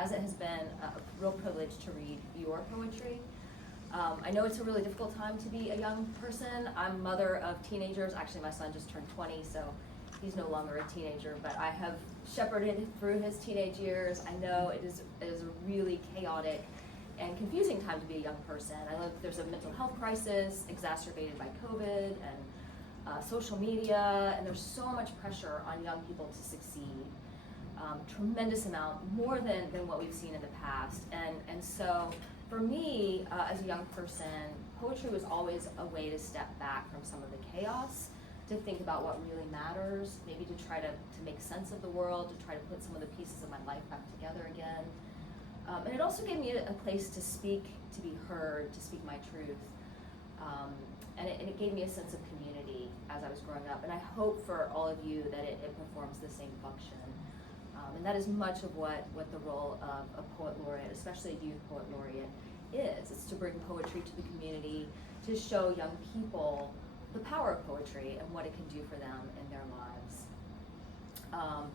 as it has been a real privilege to read your poetry. I know it's a really difficult time to be a young person. I'm mother of teenagers. Actually, my son just turned 20, so he's no longer a teenager, but I have shepherded through his teenage years. I know it is a really chaotic and confusing time to be a young person. There's a mental health crisis exacerbated by COVID and social media, and there's so much pressure on young people to succeed. Tremendous amount, more than what we've seen in the past. And so for me, as a young person, poetry was always a way to step back from some of the chaos, to think about what really matters, maybe to try to make sense of the world, to try to put some of the pieces of my life back together again. And it also gave me a place to speak, to be heard, to speak my truth. And it gave me a sense of community as I was growing up. And I hope for all of you that it performs the same function. And that is much of what the role of a poet laureate, especially a youth poet laureate, is. It's to bring poetry to the community, to show young people the power of poetry and what it can do for them in their lives. Are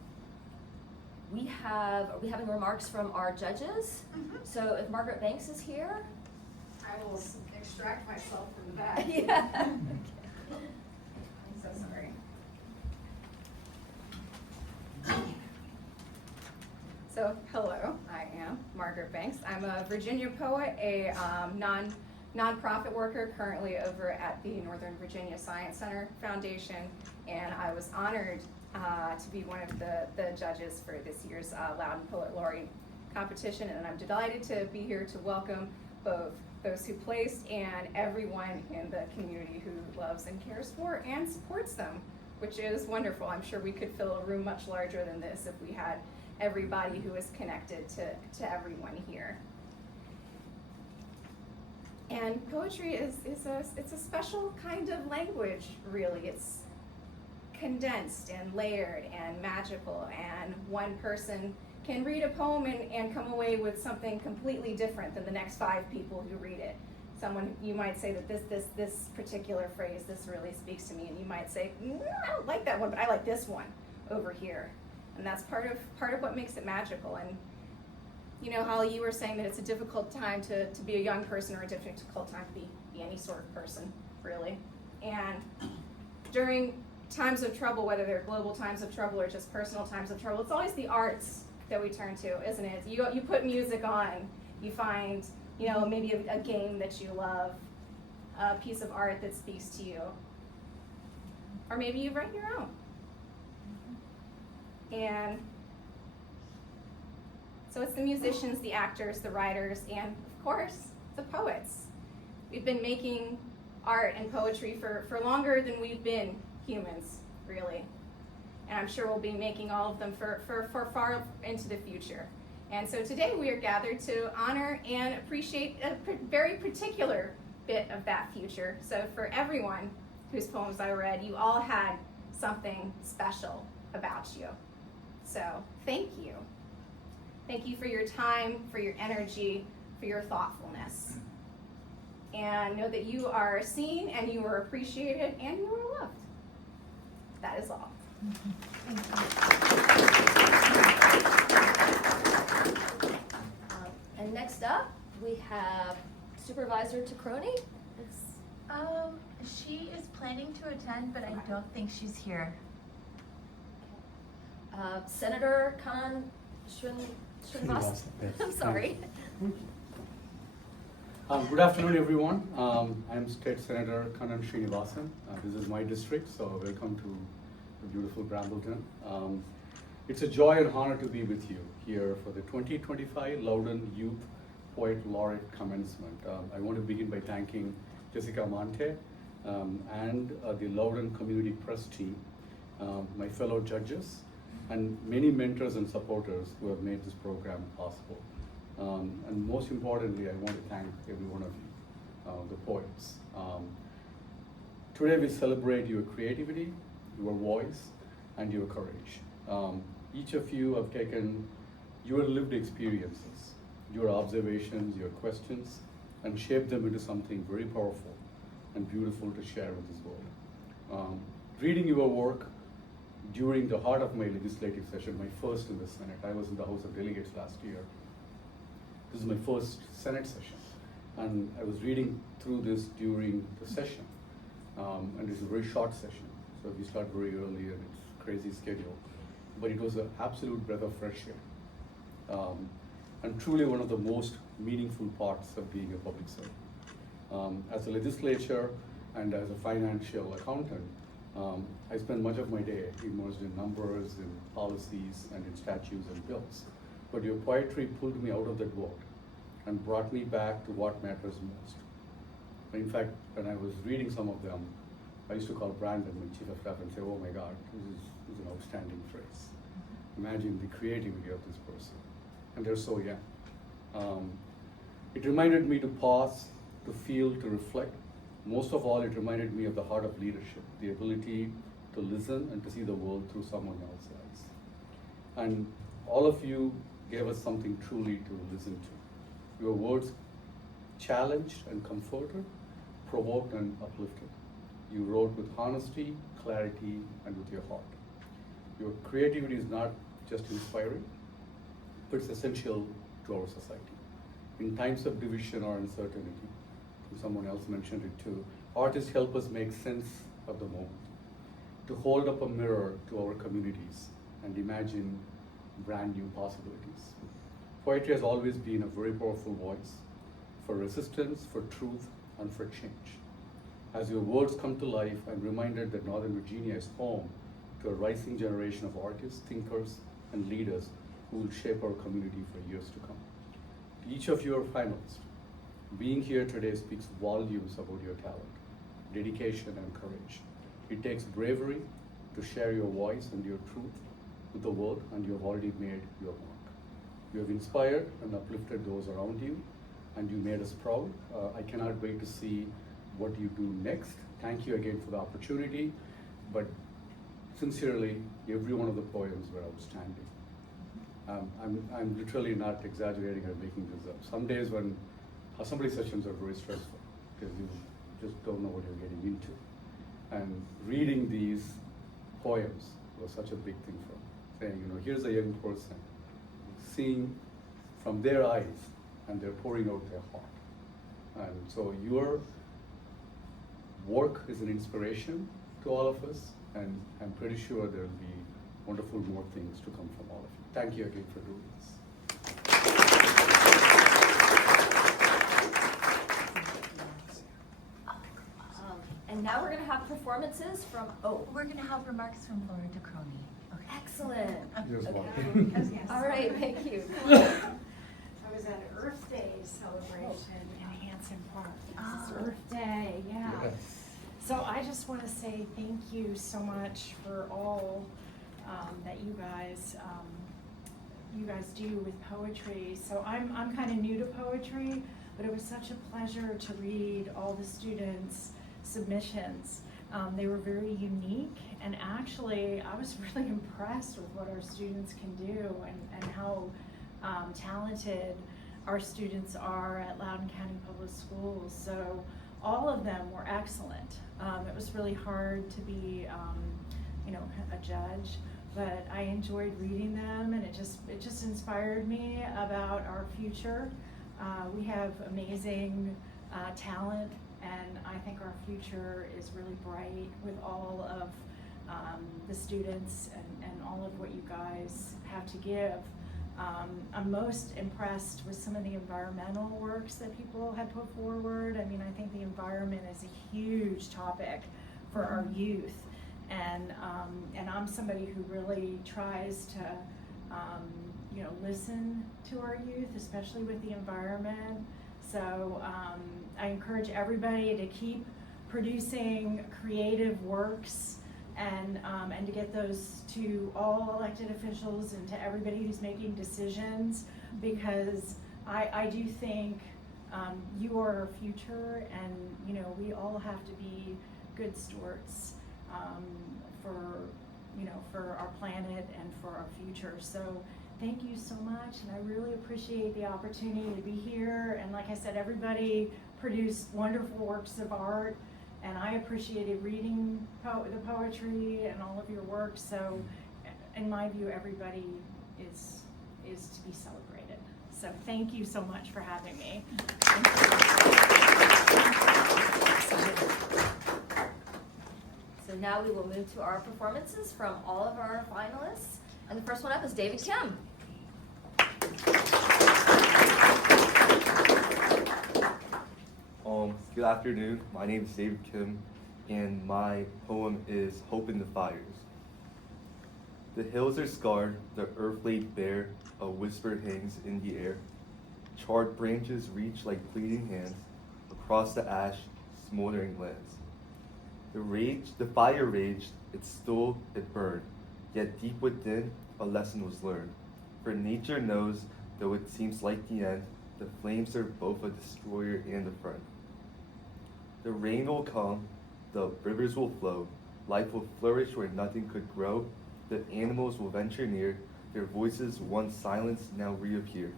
we having remarks from our judges? Mm-hmm. So if Margaret Banks is here. I will extract myself from the bag. Yeah. I'm so sorry. So, hello, I am Margaret Banks. I'm a Virginia poet, a non-profit worker currently over at the Northern Virginia Science Center Foundation, and I was honored to be one of the judges for this year's Loudoun Poet Laureate competition, and I'm delighted to be here to welcome both those who placed and everyone in the community who loves and cares for and supports them, which is wonderful. I'm sure we could fill a room much larger than this if we had everybody who is connected to everyone here. And poetry it's a special kind of language, really. It's condensed and layered and magical, and one person can read a poem and come away with something completely different than the next 5 people who read it. Someone, you might say that this particular phrase, this really speaks to me, and you might say, I don't like that one, but I like this one over here. And that's part of what makes it magical. And you know, Holly, you were saying that it's a difficult time to be a young person, or a difficult time to be any sort of person, really. And during times of trouble, whether they're global times of trouble or just personal times of trouble, it's always the arts that we turn to, isn't it? You put music on, you find, you know, maybe a game that you love, a piece of art that speaks to you, or maybe you write your own. And so it's the musicians, the actors, the writers, and of course, the poets. We've been making art and poetry for longer than we've been humans, really. And I'm sure we'll be making all of them for far into the future. And so today we are gathered to honor and appreciate a very particular bit of that future. So for everyone whose poems I read, you all had something special about you. So thank you. Thank you for your time, for your energy, for your thoughtfulness. And know that you are seen and you are appreciated and you are loved. That is all. And next up, we have Supervisor Thakkar. She is planning to attend, but I don't think she's here. Senator Karin Srinivas. I'm sorry. Good afternoon, everyone. I'm State Senator Karin Srinivasan. This is my district, so welcome to the beautiful Brambleton. It's a joy and honor to be with you here for the 2025 Loudoun Youth Poet Laureate Commencement. I want to begin by thanking Jessica Monte and the Loudoun Community Press team, my fellow judges, and many mentors and supporters who have made this program possible. And most importantly, I want to thank every one of you, the poets. Today we celebrate your creativity, your voice, and your courage. Each of you have taken your lived experiences, your observations, your questions, and shaped them into something very powerful and beautiful to share with this world. Reading your work during the heart of my legislative session, my first in the Senate, I was in the House of Delegates last year, This is my first Senate session, and I was reading through this during the session, and it's a very short session, so we start very early and it's a crazy schedule, but it was an absolute breath of fresh air, and truly one of the most meaningful parts of being a public servant. As a legislature and as a financial accountant, I spend much of my day immersed in numbers, in policies, and in statutes and bills. But your poetry pulled me out of that world and brought me back to what matters most. In fact, when I was reading some of them, I used to call Brandon, my chief of staff, and say, oh my God, this is an outstanding phrase. Imagine the creativity of this person. And they're so young. It reminded me to pause, to feel, to reflect. Most of all, it reminded me of the heart of leadership, the ability to listen and to see the world through someone else's eyes. And all of you gave us something truly to listen to. Your words challenged and comforted, provoked and uplifted. You wrote with honesty, clarity, and with your heart. Your creativity is not just inspiring, but it's essential to our society. In times of division or uncertainty, someone else mentioned it too, artists help us make sense of the moment, to hold up a mirror to our communities and imagine brand new possibilities. Poetry has always been a very powerful voice for resistance, for truth, and for change. As your words come to life, I'm reminded that Northern Virginia is home to a rising generation of artists, thinkers, and leaders who will shape our community for years to come. To each of you are finalists. Being here today speaks volumes about your talent, dedication, and courage. It takes bravery to share your voice and your truth with the world, and you have already made your mark. You have inspired and uplifted those around you, and you made us proud. I cannot wait to see what you do next. Thank you again for the opportunity, but sincerely, every one of the poems were outstanding. I'm literally not exaggerating or making this up. Some days when assembly sessions are very stressful because you just don't know what you're getting into. And reading these poems was such a big thing for me. Saying, here's a young person, seeing from their eyes, and they're pouring out their heart. And so your work is an inspiration to all of us, and I'm pretty sure there'll be wonderful more things to come from all of you. Thank you again for doing this. And now we're going to have performances from, We're going to have remarks from Laura DeCrony. Okay. excellent. You're Okay. welcome. Yes. All right, thank you. I was at an Earth Day celebration in Hanson Park. It's Earth Day, yeah. Yes. So I just want to say thank you so much for all that you guys do with poetry. So I'm kind of new to poetry, but it was such a pleasure to read all the students' submissions. They were very unique, and actually I was really impressed with what our students can do and how talented our students are at Loudoun County Public Schools. So all of them were excellent. It was really hard to be a judge, but I enjoyed reading them, and it just inspired me about our future. We have amazing talent, and I think our future is really bright with all of the students and all of what you guys have to give. I'm most impressed with some of the environmental works that people had put forward. I mean, I think the environment is a huge topic for our youth, and I'm somebody who really tries to listen to our youth, especially with the environment. So I encourage everybody to keep producing creative works and to get those to all elected officials and to everybody who's making decisions, because I do think you are our future, and we all have to be good stewards for our planet and for our future. So thank you so much, and I really appreciate the opportunity to be here. And like I said, everybody produced wonderful works of art, and I appreciated reading the poetry and all of your work. So in my view, everybody is to be celebrated. So So thank you so much for having me. So now we will move to our performances from all of our finalists. And the first one up is David Kim. Good afternoon. My name is David Kim, and my poem is Hope in the Fires. The hills are scarred, the earth laid bare, a whisper hangs in the air. Charred branches reach like pleading hands across the ash, smoldering lands. The fire raged, it stole, it burned, yet deep within, a lesson was learned. For nature knows, though it seems like the end, the flames are both a destroyer and a friend. The rain will come, the rivers will flow, life will flourish where nothing could grow, the animals will venture near, their voices once silenced now reappear.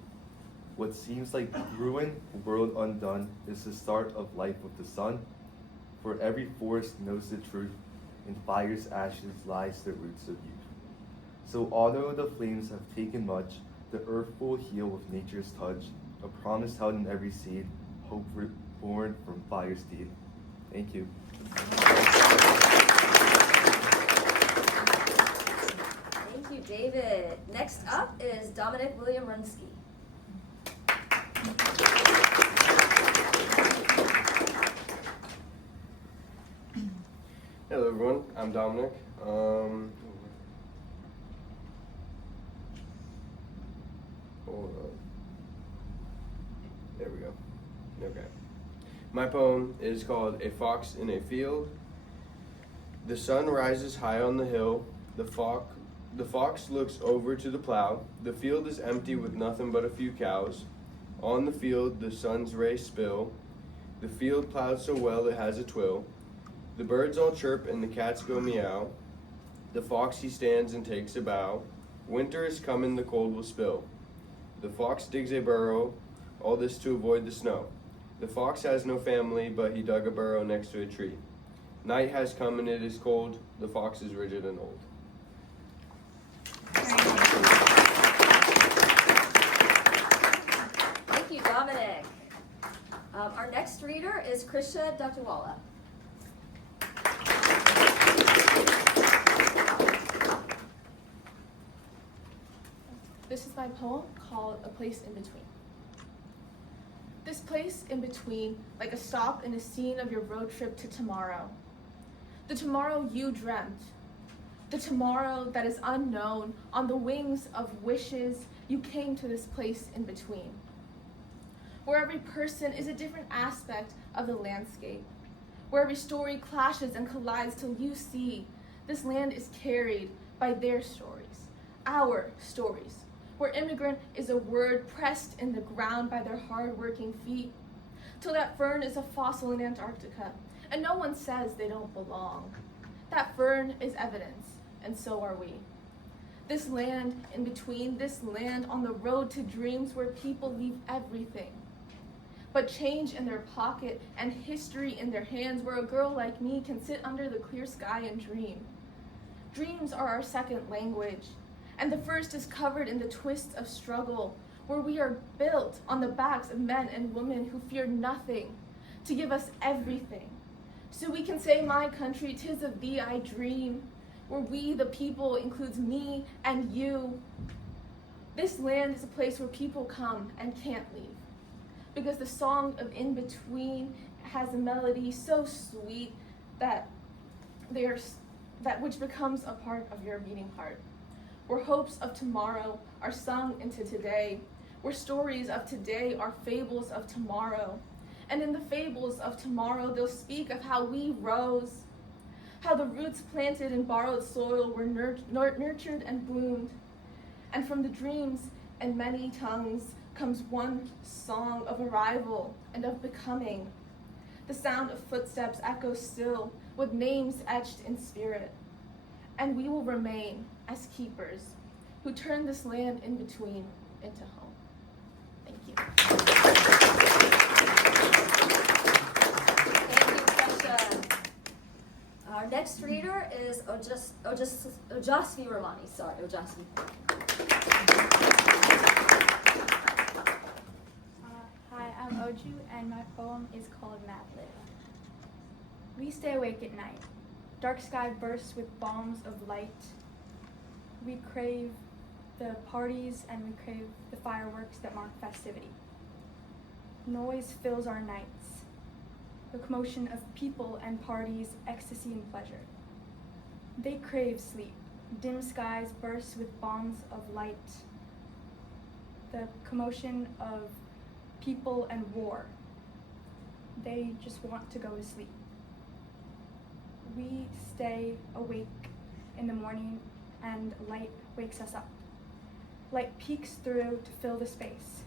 What seems like ruin, world undone, is the start of life with the sun. For every forest knows the truth, in fire's ashes lies the roots of youth. So although the flames have taken much, the earth will heal with nature's touch, a promise held in every seed, hope born from fire's deed. Thank you. Thank you, David. Next up is Dominic William Runski. Hello everyone, I'm Dominic. Hold up. There we go. Okay. My poem is called A Fox in a Field. The sun rises high on the hill. The fox looks over to the plow. The field is empty with nothing but a few cows. On the field the sun's rays spill. The field plowed so well it has a twill. The birds all chirp and the cats go meow. The fox he stands and takes a bow. Winter is coming, the cold will spill. The fox digs a burrow, all this to avoid the snow. The fox has no family, but he dug a burrow next to a tree. Night has come and it is cold. The fox is rigid and old. Thank you, Dominic. Our next reader is Krisha Dotiwalla. This is my poem called A Place in Between. This place in between, like a stop in a scene of your road trip to tomorrow. The tomorrow you dreamt. The tomorrow that is unknown, on the wings of wishes, you came to this place in between. Where every person is a different aspect of the landscape. Where every story clashes and collides till you see this land is carried by their stories, our stories. Where immigrant is a word pressed in the ground by their hard-working feet, till that fern is a fossil in Antarctica, and no one says they don't belong. That fern is evidence, and so are we. This land in between, this land on the road to dreams where people leave everything, but change in their pocket and history in their hands, where a girl like me can sit under the clear sky and dream. Dreams are our second language, and the first is covered in the twists of struggle, where we are built on the backs of men and women who fear nothing to give us everything. So we can say, my country, 'tis of thee I dream, where we, the people, includes me and you. This land is a place where people come and can't leave, because the song of in between has a melody so sweet that which becomes a part of your beating heart. Where hopes of tomorrow are sung into today, where stories of today are fables of tomorrow. And in the fables of tomorrow, they'll speak of how we rose, how the roots planted in borrowed soil were nurtured and bloomed. And from the dreams and many tongues comes one song of arrival and of becoming. The sound of footsteps echoes still, with names etched in spirit. And we will remain as keepers who turn this land in between into home. Thank you. Thank you, Krisha. Our next reader is Ojasvi Ramani. Sorry, Ojasvi. Oju, and my poem is called Mad Lib. We stay awake at night. Dark sky bursts with bombs of light. We crave the parties and we crave the fireworks that mark festivity. Noise fills our nights. The commotion of people and parties, ecstasy and pleasure. They crave sleep. Dim skies burst with bombs of light. The commotion of people and war. They just want to go to sleep. We stay awake in the morning and light wakes us up. Light peeks through to fill the space.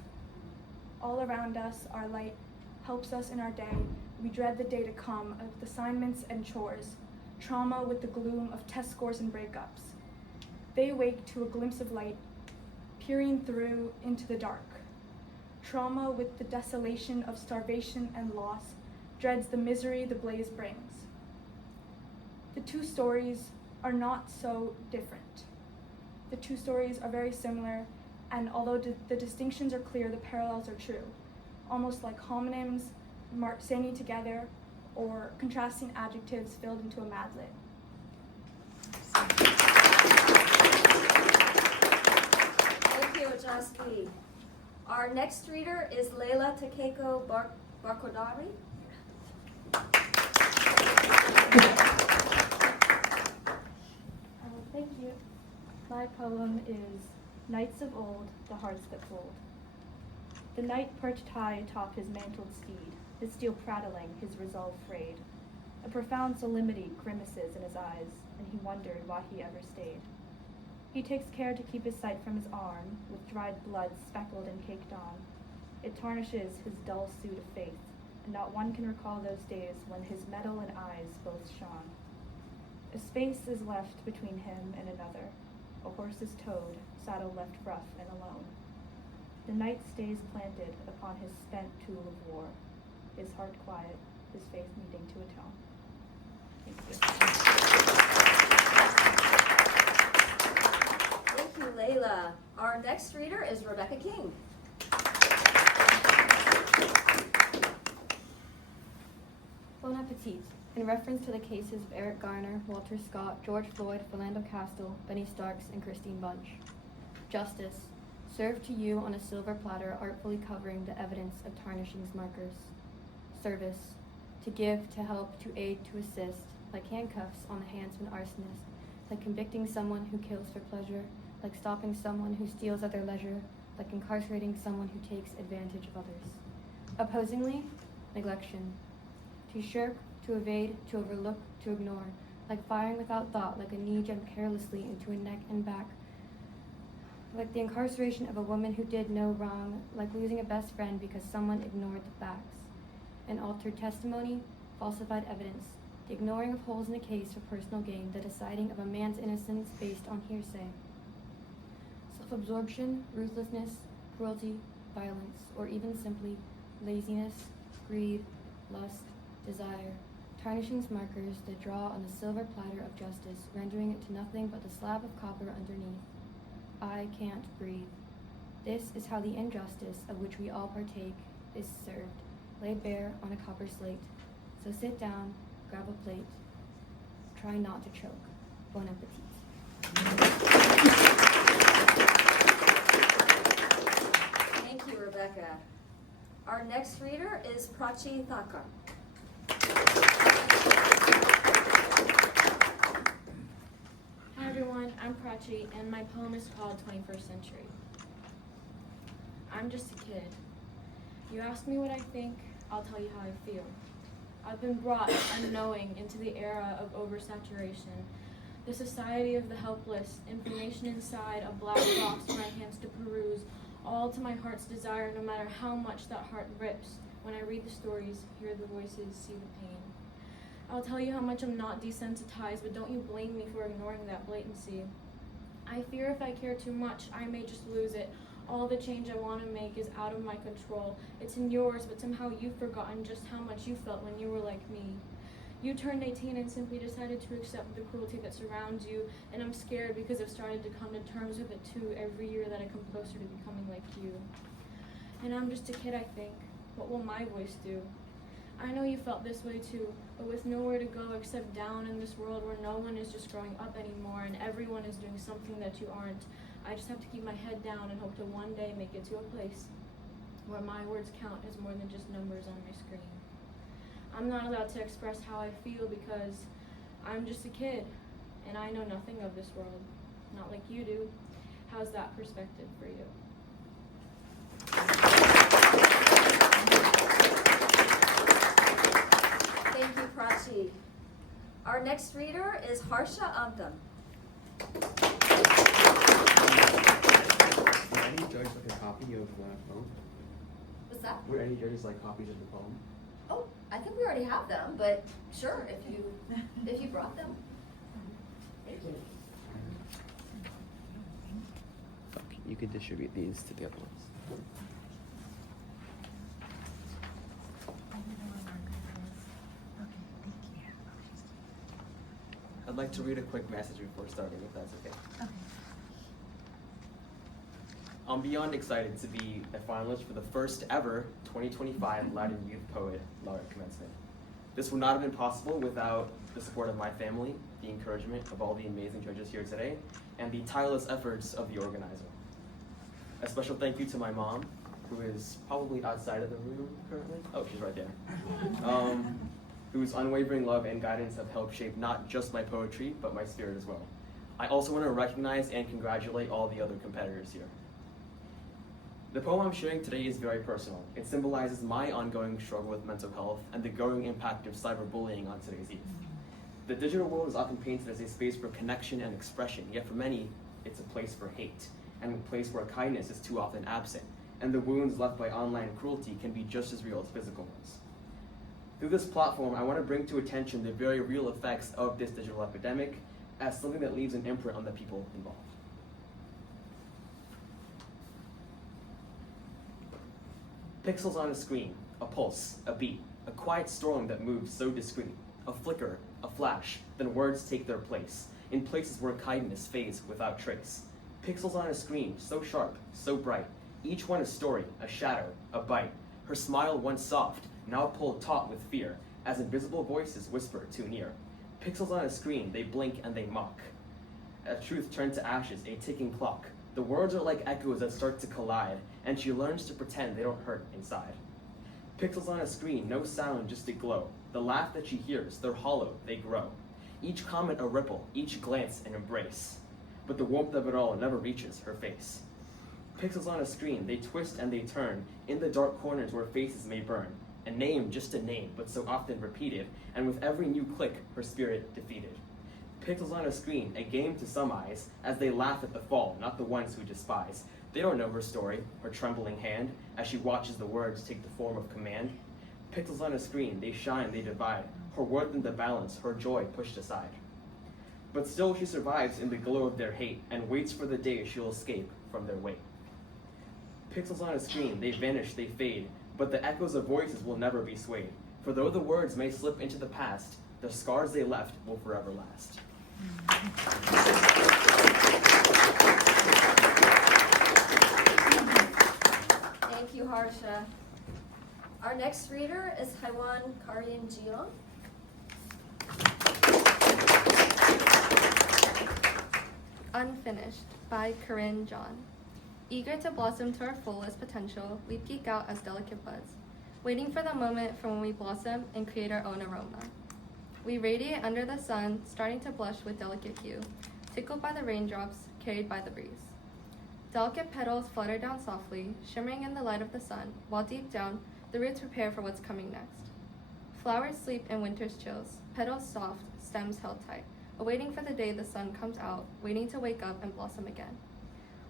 All around us, our light helps us in our day. We dread the day to come of assignments and chores, trauma with the gloom of test scores and breakups. They wake to a glimpse of light, peering through into the dark. Trauma with the desolation of starvation and loss, dreads the misery the blaze brings. The two stories are not so different. The two stories are very similar, and although the distinctions are clear, the parallels are true, almost like homonyms standing together or contrasting adjectives filled into a Mad Lib. Thank you, Ojasvi. Our next reader is Leila Takeko Barkhordari. Thank you. My poem is Knights of Old, the Hearts That Fold. The knight perched high atop his mantled steed, his steel prattling, his resolve frayed. A profound solemnity grimaces in his eyes, and he wondered why he ever stayed. He takes care to keep his sight from his arm, with dried blood speckled and caked on. It tarnishes his dull suit of faith, and not one can recall those days when his metal and eyes both shone. A space is left between him and another. A horse is towed, saddle left rough and alone. The knight stays planted upon his spent tool of war, his heart quiet, his faith needing to atone. Thank you. Thank you, Leila. Our next reader is Rebecca King. Bon appetit. In reference to the cases of Eric Garner, Walter Scott, George Floyd, Philando Castile, Benny Starks, and Christine Bunch. Justice. Served to you on a silver platter, artfully covering the evidence of tarnishing's markers. Service. To give, to help, to aid, to assist, like handcuffs on the hands of an arsonist, like convicting someone who kills for pleasure, like stopping someone who steals at their leisure, like incarcerating someone who takes advantage of others. Opposingly, neglection. To shirk, to evade, to overlook, to ignore, like firing without thought, like a knee jammed carelessly into a neck and back, like the incarceration of a woman who did no wrong, like losing a best friend because someone ignored the facts. An altered testimony, falsified evidence, the ignoring of holes in a case for personal gain, the deciding of a man's innocence based on hearsay. Self-absorption, ruthlessness, cruelty, violence, or even simply laziness, greed, lust, desire, tarnishing's markers that draw on the silver platter of justice, rendering it to nothing but the slab of copper underneath. I can't breathe. This is how the injustice of which we all partake is served, laid bare on a copper slate. So sit down, grab a plate, try not to choke. Bon appetit. Thank you, Rebecca. Our next reader is Prachi Thakkar. Hi everyone, I'm Prachi, and my poem is called 21st Century. I'm just a kid. You ask me what I think, I'll tell you how I feel. I've been brought unknowing into the era of oversaturation, the society of the helpless, information inside a black box for my hands to peruse, all to my heart's desire, no matter how much that heart rips. When I read the stories, hear the voices, see the pain. I'll tell you how much I'm not desensitized, but don't you blame me for ignoring that blatancy. I fear if I care too much, I may just lose it. All the change I want to make is out of my control. It's in yours, but somehow you've forgotten just how much you felt when you were like me. You turned 18 and simply decided to accept the cruelty that surrounds you, and I'm scared because I've started to come to terms with it too every year that I come closer to becoming like you. And I'm just a kid, I think. what will my voice do? I know you felt this way too, but with nowhere to go except down in this world where no one is just growing up anymore and everyone is doing something that you aren't, I just have to keep my head down and hope to one day make it to a place where my words count as more than just numbers on my screen. I'm not allowed to express how I feel because I'm just a kid and I know nothing of this world, not like you do. How's that perspective for you? Thank you, Prachi. Our next reader is Harsha Antham. Would any judge like a copy of the poem? What's that? Would any judges like copies of the poem? Oh, I think we already have them, but sure, if you brought them. Thank you. You could distribute these to the other ones. I'd like to read a quick message before starting, if that's okay. Okay. I'm beyond excited to be a finalist for the first ever 2025 Loudoun Youth Poet Laureate Commencement. This would not have been possible without the support of my family, the encouragement of all the amazing judges here today, and the tireless efforts of the organizer. A special thank you to my mom, who is probably outside of the room currently. Oh, she's right there. Whose unwavering love and guidance have helped shape not just my poetry, but my spirit as well. I also want to recognize and congratulate all the other competitors here. The poem I'm sharing today is very personal. It symbolizes my ongoing struggle with mental health and the growing impact of cyberbullying on today's youth. The digital world is often painted as a space for connection and expression, yet for many, it's a place for hate, and a place where kindness is too often absent, and the wounds left by online cruelty can be just as real as physical ones. Through this platform, I want to bring to attention the very real effects of this digital epidemic as something that leaves an imprint on the people involved. Pixels on a screen, a pulse, a beat, a quiet storm that moves so discreet, a flicker, a flash, then words take their place, in places where kindness fades without trace. Pixels on a screen, so sharp, so bright, each one a story, a shadow, a bite. Her smile once soft, now pulled taut with fear, as invisible voices whisper too near. Pixels on a screen, they blink and they mock. A truth turned to ashes, a ticking clock. The words are like echoes that start to collide, and she learns to pretend they don't hurt inside. Pixels on a screen, no sound, just a glow. The laugh that she hears, they're hollow, they grow. Each comment a ripple, each glance an embrace. But the warmth of it all never reaches her face. Pixels on a screen, they twist and they turn, in the dark corners where faces may burn. A name, just a name, but so often repeated, and with every new click, her spirit defeated. Pixels on a screen, a game to some eyes, as they laugh at the fall, not the ones who despise. They don't know her story, her trembling hand, as she watches the words take the form of command. Pixels on a screen, they shine, they divide, her worth in the balance, her joy pushed aside. But still she survives in the glow of their hate, and waits for the day she'll escape from their weight. Pixels on a screen, they vanish, they fade, but the echoes of voices will never be swayed. For though the words may slip into the past, the scars they left will forever last. Thank you, Harsha. Our next reader is Hyewon, Karin, Jeon. Unfinished by Karin, Jeon. Eager to blossom to our fullest potential, we peek out as delicate buds, waiting for the moment from when we blossom and create our own aroma. We radiate under the sun, starting to blush with delicate hue, tickled by the raindrops, carried by the breeze. Delicate petals flutter down softly, shimmering in the light of the sun, while deep down, the roots prepare for what's coming next. Flowers sleep in winter's chills, petals soft, stems held tight, awaiting for the day the sun comes out, waiting to wake up and blossom again.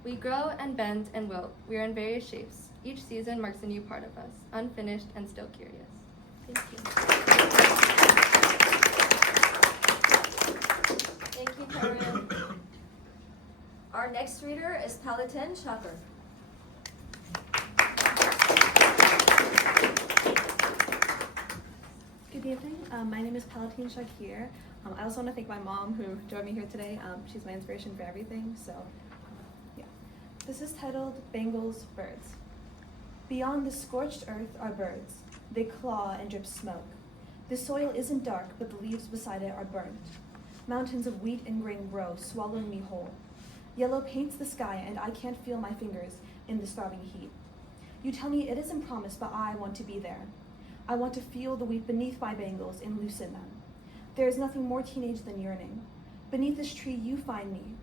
We grow and bend and wilt. We are in various shapes. Each season marks a new part of us, unfinished and still curious. Thank you. Thank you, Karin. Our next reader is Palatin, Shaaker. Good evening. My name is Palatin Shaaker. I also want to thank my mom who drove me here today. She's my inspiration for everything. So, yeah. This is titled Bengals Birds. Beyond the scorched earth are birds. They claw and drip smoke. The soil isn't dark, but the leaves beside it are burnt. Mountains of wheat and grain grow, swallowing me whole. Yellow paints the sky, and I can't feel my fingers in the starving heat. You tell me it isn't promised, but I want to be there. I want to feel the wheat beneath my bangles and loosen them. There is nothing more teenage than yearning. Beneath this tree, you find me.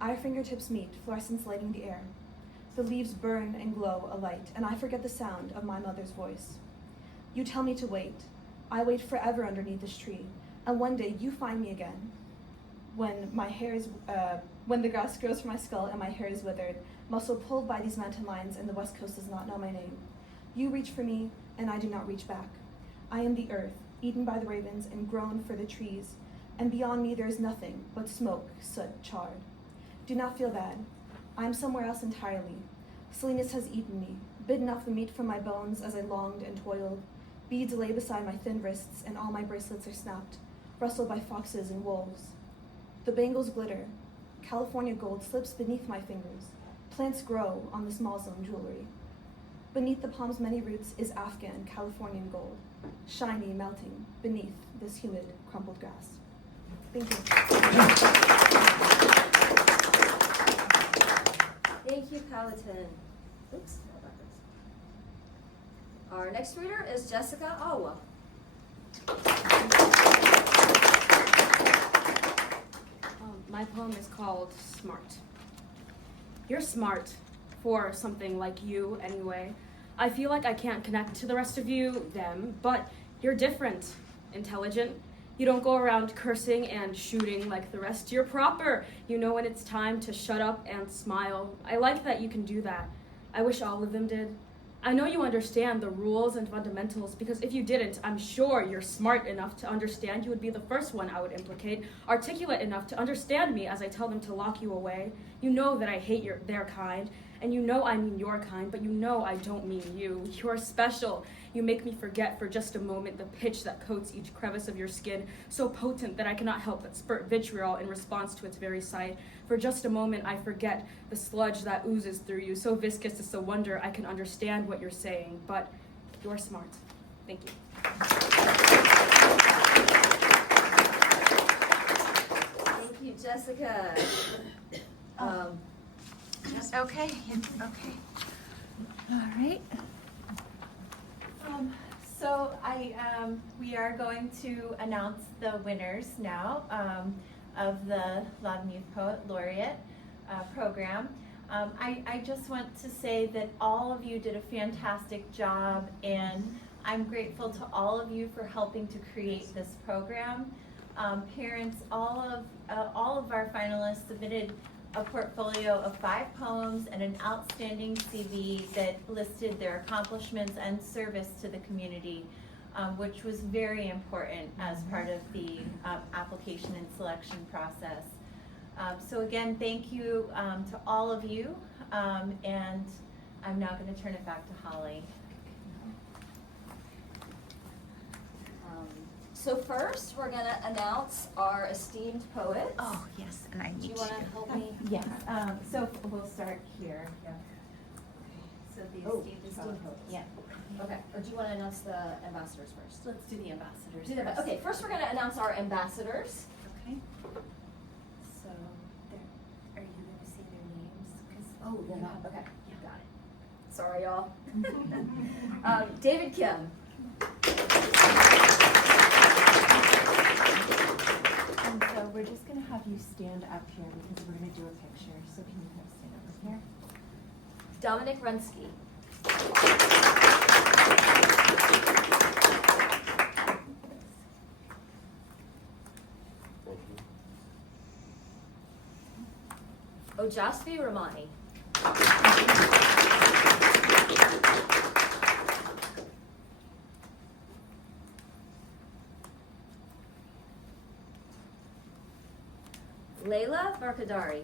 Our fingertips meet, fluorescence lighting the air. The leaves burn and glow alight, and I forget the sound of my mother's voice. You tell me to wait. I wait forever underneath this tree, and one day you find me again. When the grass grows from my skull and my hair is withered, muscle pulled by these mountain lions, and the West Coast does not know my name. You reach for me, and I do not reach back. I am the earth, eaten by the ravens and grown for the trees, and beyond me there is nothing but smoke, soot, charred. Do not feel bad. I am somewhere else entirely. Silliness has eaten me, bitten off the meat from my bones as I longed and toiled. Beads lay beside my thin wrists, and all my bracelets are snapped, rustled by foxes and wolves. The bangles glitter. California gold slips beneath my fingers. Plants grow on this mausoleum jewelry. Beneath the palm's many roots is Afghan Californian gold, shiny, melting beneath this humid, crumpled grass. Thank you. Thank you, Palatin. Oops, no, backwards. Our next reader is Jessica Awuah. My poem is called Smart. You're smart, for something like you anyway. I feel like I can't connect to the rest of you, them, but you're different, intelligent. You don't go around cursing and shooting like the rest. You're proper. You know when it's time to shut up and smile. I like that you can do that. I wish all of them did. I know you understand the rules and fundamentals, because if you didn't, I'm sure you're smart enough to understand you would be the first one I would implicate, articulate enough to understand me as I tell them to lock you away. You know that I hate their kind, and you know I mean your kind, but you know I don't mean you. You're special. You make me forget for just a moment the pitch that coats each crevice of your skin, so potent that I cannot help but spurt vitriol in response to its very sight. For just a moment I forget the sludge that oozes through you, so viscous it's a wonder I can understand what you're saying, but you're smart. Thank you. Thank you, Jessica. Okay. All right. So we are going to announce the winners now of the Loudoun Youth Poet Laureate program. I just want to say that all of you did a fantastic job, and I'm grateful to all of you for helping to create this program. Parents, all of our finalists submitted a portfolio of 5 poems and an outstanding CV that listed their accomplishments and service to the community, which was very important as part of the application and selection process. So again, thank you to all of you, and I'm now going to turn it back to Holly. So first, we're going to announce our esteemed poets. Oh, yes, and I need Do you want to help me? Yes. So we'll start here. Yeah. So the esteemed poets. Yeah. Okay, or do you want to announce the ambassadors first? Let's do the ambassadors. first. Okay, first we're going to announce our ambassadors. Okay. So, are you going to say their names? Oh, they're not. Okay, you got it. Sorry, y'all. David Kim. And so we're just going to have you stand up here because we're going to do a picture. So can you kind of stand over here? Dominic Runski. Ojasvi Ramani. Leila Barkhordari.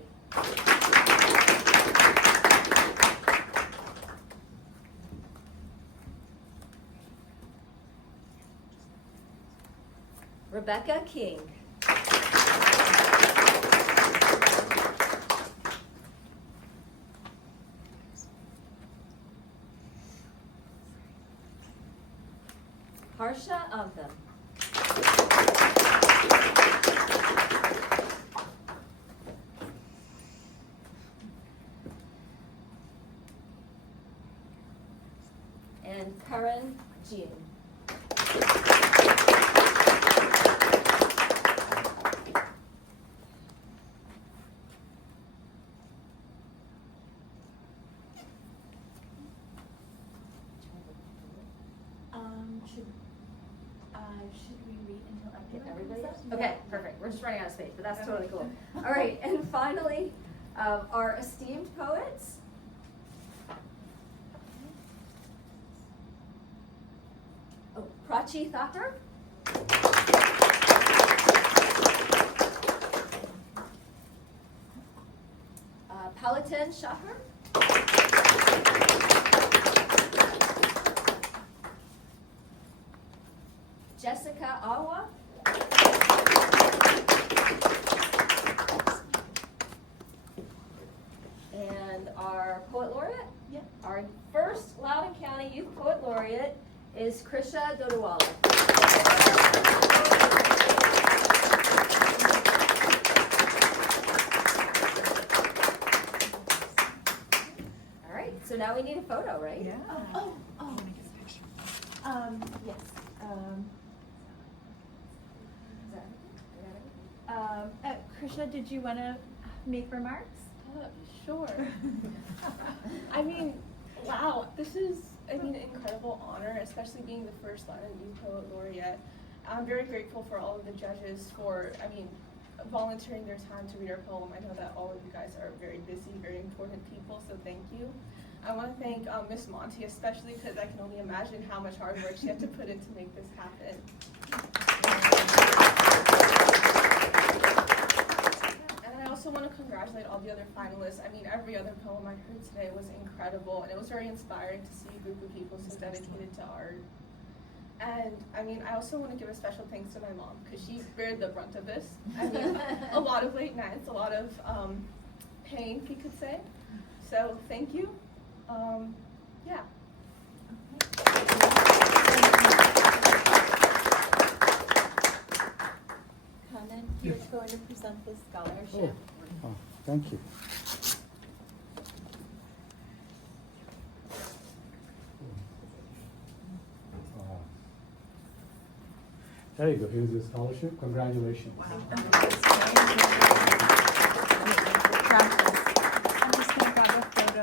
Rebecca King. Harsha, Antham. And Karin, Jeon. Should we read until I get Everybody? everybody? Okay, perfect. We're just running out of space, but that's totally cool. All right, and finally, our esteemed poets. Oh, Prachi, Thakkar. Palatin, Shaaker. Jessica, Awuah. And our poet laureate? Yep. Our first Loudoun County Youth Poet Laureate is Krisha Dotiwalla. All right, so now we need a photo, right? Yeah. Oh. Yes. Krisha, did you want to make remarks? Sure. I mean, wow, this is, an incredible honor, especially being the first Loudoun Youth Poet Laureate. I'm very grateful for all of the judges for, volunteering their time to read our poem. I know that all of you guys are very busy, very important people, so thank you. I want to thank Miss Monty especially, because I can only imagine how much hard work she had to put in to make this happen. And I also want to congratulate all the other finalists. Every other poem I heard today was incredible, and it was very inspiring to see a group of people so dedicated to art. And I also want to give a special thanks to my mom, because she bared the brunt of this. A lot of late nights, a lot of pain, you could say. So thank you. Yeah. Karin, you're going to present the scholarship. Oh, thank you. There you go. Here's your scholarship. Congratulations. Wow. I'm just going to grab a photo.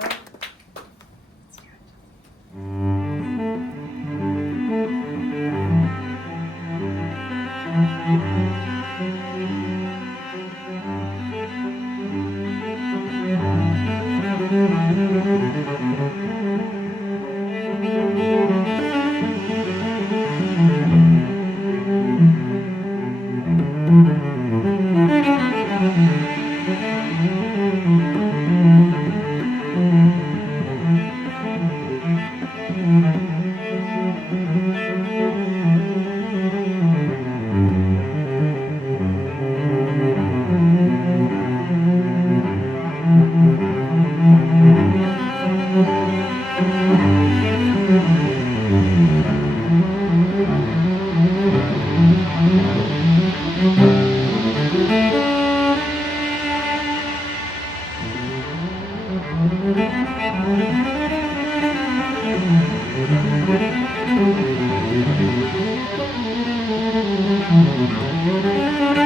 Thank you.